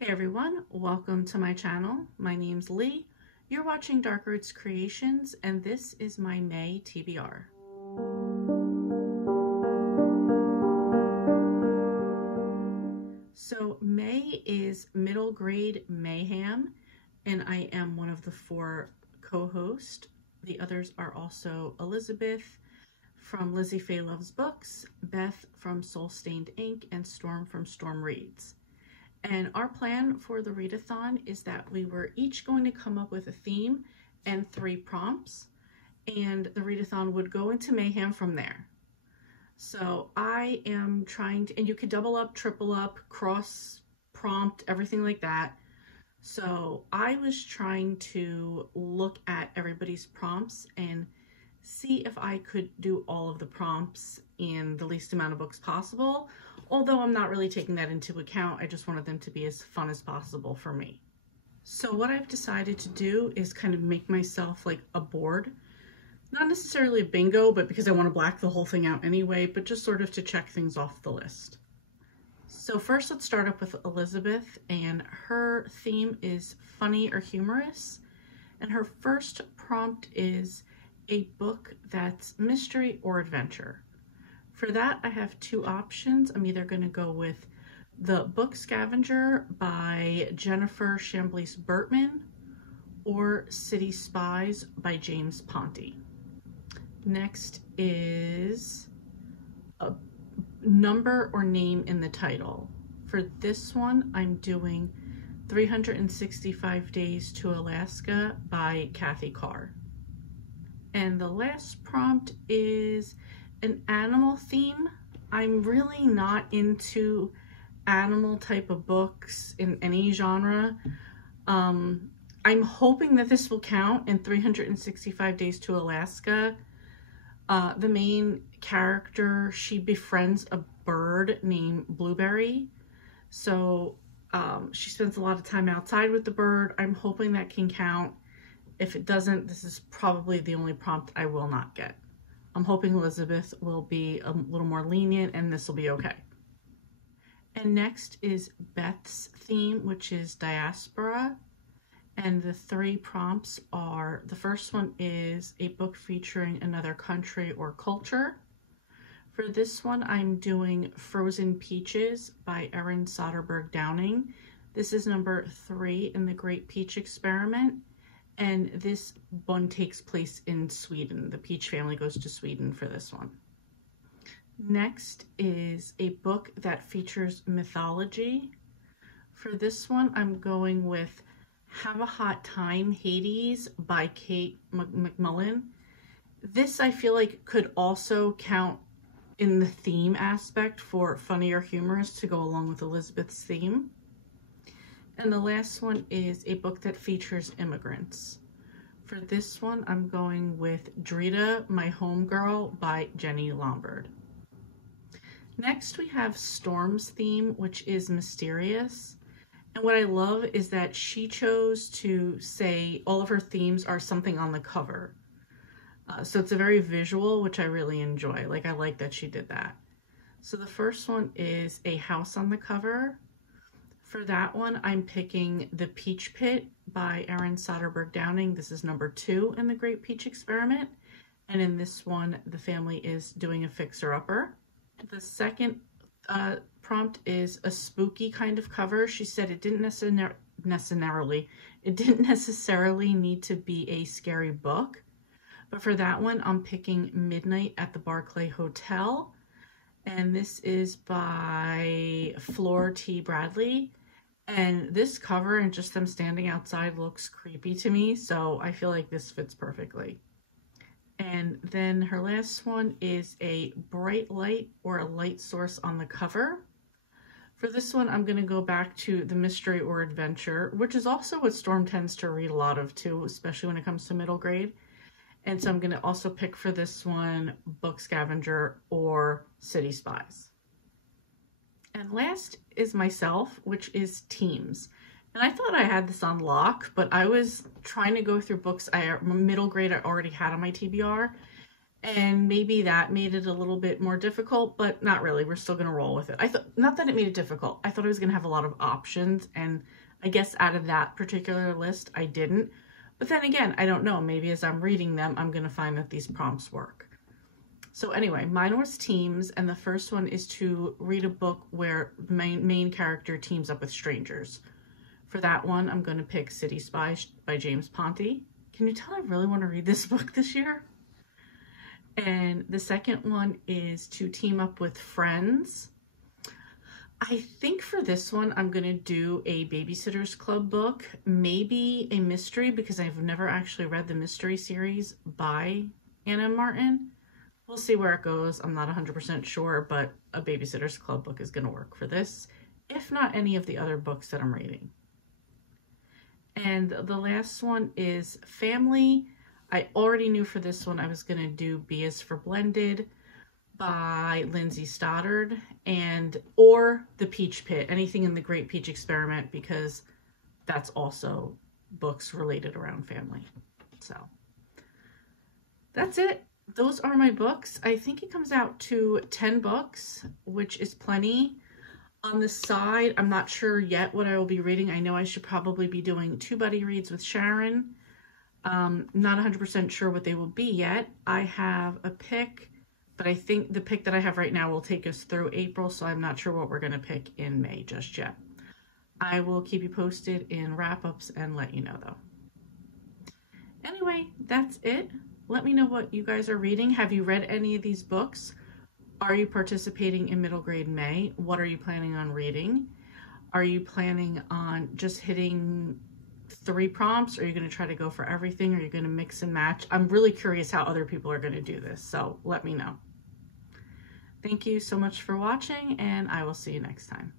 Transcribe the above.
Hey everyone, welcome to my channel. My name's Lee. You're watching Dark Roots Creations, and this is my May TBR. So May is middle grade mayhem, and I am one of the 4 co-hosts. The others are also Elizabeth from Lizzie Faye Loves Books, Beth from Soul Stained Ink, and Storm from Storm Reads. And our plan for the readathon is that we were each going to come up with a theme and 3 prompts, and the readathon would go into mayhem from there. So I am trying to, and you could double up, triple up, cross prompt, everything like that. So I was trying to look at everybody's prompts and see if I could do all of the prompts in the least amount of books possible. Although I'm not really taking that into account, I just wanted them to be as fun as possible for me. So what I've decided to do is kind of make myself like a board. Not necessarily a bingo, but because I want to black the whole thing out anyway, but just sort of to check things off the list. So first let's start up with Elizabeth, and her theme is funny or humorous. And her first prompt is a book that's mystery or adventure. For that, I have 2 options. I'm either going to go with The Book Scavenger by Jennifer Chambliss-Bertman or City Spies by James Ponti. Next is a number or name in the title. For this one, I'm doing 365 Days to Alaska by Kathy Carr. And the last prompt is an animal theme. I'm really not into animal type of books in any genre. I'm hoping that this will count in 365 Days to Alaska. The main character, she befriends a bird named Blueberry. So she spends a lot of time outside with the bird. I'm hoping that can count. If it doesn't, this is probably the only prompt I will not get. I'm hoping Elizabeth will be a little more lenient and this will be okay. And next is Beth's theme, which is diaspora. And the 3 prompts are, the first one is a book featuring another country or culture. For this one, I'm doing Frozen Peaches by Erin Soderbergh Downing. This is number 3 in the Great Peach Experiment. And this one takes place in Sweden. The Peach family goes to Sweden for this one. Next is a book that features mythology. For this one, I'm going with Have a Hot Time, Hades by Kate McMullen. This I feel like could also count in the theme aspect for funny or humorous to go along with Elizabeth's theme. And the last one is a book that features immigrants. For this one, I'm going with Drita, My Homegirl by Jenny Lombard. Next, we have Storm's theme, which is mysterious. And what I love is that she chose to say all of her themes are something on the cover. So it's a very visual, which I really enjoy. Like, I like that she did that. So the first one is a house on the cover. For that one, I'm picking The Peach Pit by Erin Soderbergh Downing. This is number 2 in the Great Peach Experiment. And in this one, the family is doing a fixer-upper. The second prompt is a spooky kind of cover. She said it didn't necessarily need to be a scary book. But for that one, I'm picking Midnight at the Barclay Hotel. And this is by Flor T. Bradley. And this cover and just them standing outside looks creepy to me, so I feel like this fits perfectly. And then her last one is a bright light or a light source on the cover. For this one, I'm going to go back to the mystery or adventure, which is also what Storm tends to read a lot of too, especially when it comes to middle grade. And so I'm going to also pick for this one Book Scavenger or City Spies. And last is myself, which is Teams. And I thought I had this on lock, but I was trying to go through books middle grade I already had on my TBR. And maybe that made it a little bit more difficult, but not really. We're still going to roll with it. I thought, not that it made it difficult. I thought I was going to have a lot of options, and I guess out of that particular list, I didn't. But then again, I don't know. Maybe as I'm reading them, I'm going to find that these prompts work. So anyway, mine was teams, and the first one is to read a book where the main character teams up with strangers. For that one, I'm going to pick City Spy by James Ponti. Can you tell I really want to read this book this year? And the second one is to team up with friends. I think for this one, I'm going to do a Babysitter's Club book, maybe a mystery, because I've never actually read the mystery series by Anna Martin. We'll see where it goes. I'm not 100% sure, but a Babysitter's Club book is going to work for this, if not any of the other books that I'm reading. And the last one is family. I already knew for this one I was going to do B is for Blended by Lindsay Stoddard, or The Peach Pit, anything in the Great Peach Experiment, because that's also books related around family. So that's it. Those are my books. I think it comes out to 10 books, which is plenty. On the side, I'm not sure yet what I will be reading. I know I should probably be doing 2 buddy reads with Sharon. Not 100% sure what they will be yet. I have a pick, but I think the pick that I have right now will take us through April, so I'm not sure what we're going to pick in May just yet. I will keep you posted in wrap-ups and let you know, though. Anyway, that's it. Let me know what you guys are reading. Have you read any of these books? Are you participating in Middle Grade May? What are you planning on reading? Are you planning on just hitting 3 prompts? Or are you going to try to go for everything? Are you going to mix and match? I'm really curious how other people are going to do this, so let me know. Thank you so much for watching, and I will see you next time.